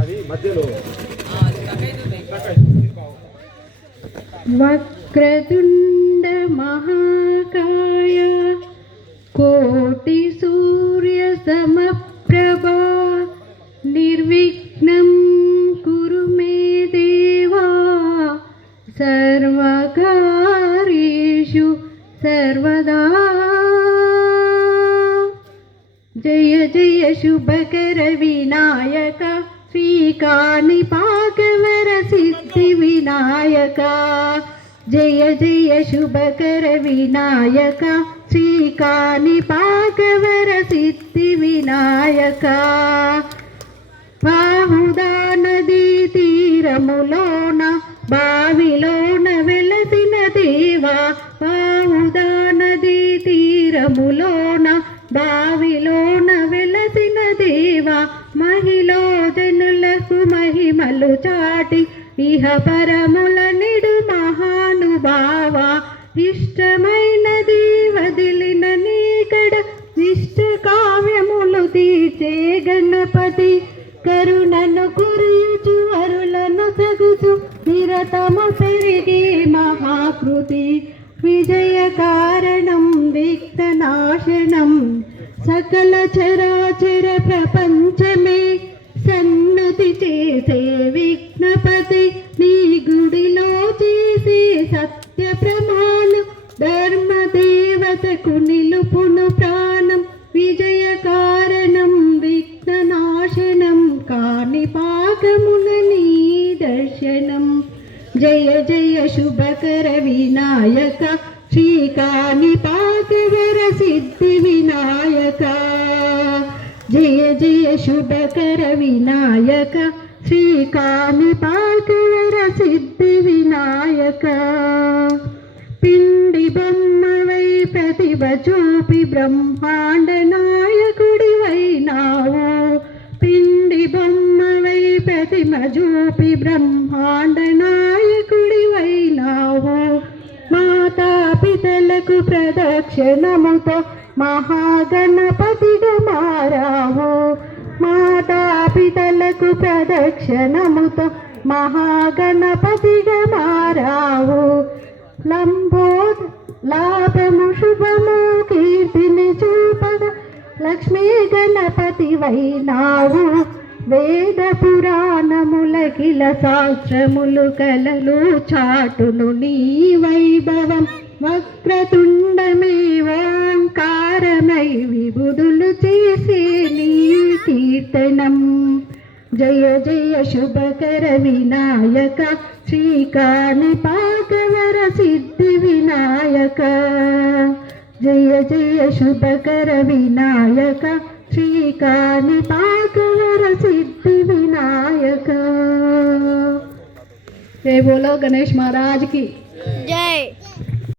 అది మధ్యలో వక్రతుండ మహాకాయ కోటి సూర్య సమప్రభా నిర్విఘ్నం కురు మే దేవా సర్వకార్యేషు సర్వదా. జయ జయ శుభకర వినాయక శ్రీకాణిపాకవర సిద్ధి వినాయక. జయ జయ శుభకర వినాయక శ్రీకాణిపాకవర సిద్ధి వినాయక. బాహుదా నదీ తీరములోన బావిలోన వెలసిన దేవా. బాహుదా నదీ తీరములోన బావిలోన వెలసిన దేవా. మహిళో జనులకు మహిమలు చాటి ఇహ పరముల నిడు మహానుభావ. ఇష్టమైనది వదిలిన నీకడ నిష్ట కావ్యములు తీర్చే గణపతి. కరుణను కురిచు అరులను సగుచు నిరతము పెరిగే మహాకృతి. విజయ కారణం విఘ్ననాశనం సకల చరాచర ప్రపంచమే సన్నతి చేసే విఘ్నపతి. నీ గుడిలో చేసే సత్య ప్రమాణం ధర్మదేవతకు నిలుపును ప్రాణం. విజయ కారణం విఘ్ననాశనం కాణిపాకమున నీ దర్శనం. జయ జయ శుభకర వినాయక శ్రీకాణిపాకవర సిద్ధి వినాయక. జయ జయ శుభకర వినాయక శ్రీకాణిపాకవర సిద్ధి వినాయక. పిండి బొమ్మవై ప్రతిభ చూపి బ్రహ్మాండ నాయకుడివైనావు. పిండి బొమ్మవై ప్రతిమ చూపి బ్రహ్మాండ నాయకుడివైనావు. మాతా పితలకు ప్రదక్షిణముతో మహాగణపతిగా మారావు. మాతా పితలకు ప్రదక్షిణముతో మహాగణపతిగా మారావు. లంబోద్ లాభము శుభము కీర్తిని చూపద లక్ష్మీ గణపతి వైనావు. వేద పురాణములకిల శాస్త్రములు కలలు చాటును నీ వైభవం. వక్రతుండమే ఓంకారమై విబుధులు చేసే నీ కీర్తనం. జయ జయ శుభకర వినాయక శ్రీకాణిపాకవర సిద్ధి వినాయక. జయ జయ శుభకర వినాయక శ్రీకాణిపాకవర सिद्धि विनायक। जय बोलो गणेश महाराज की जय।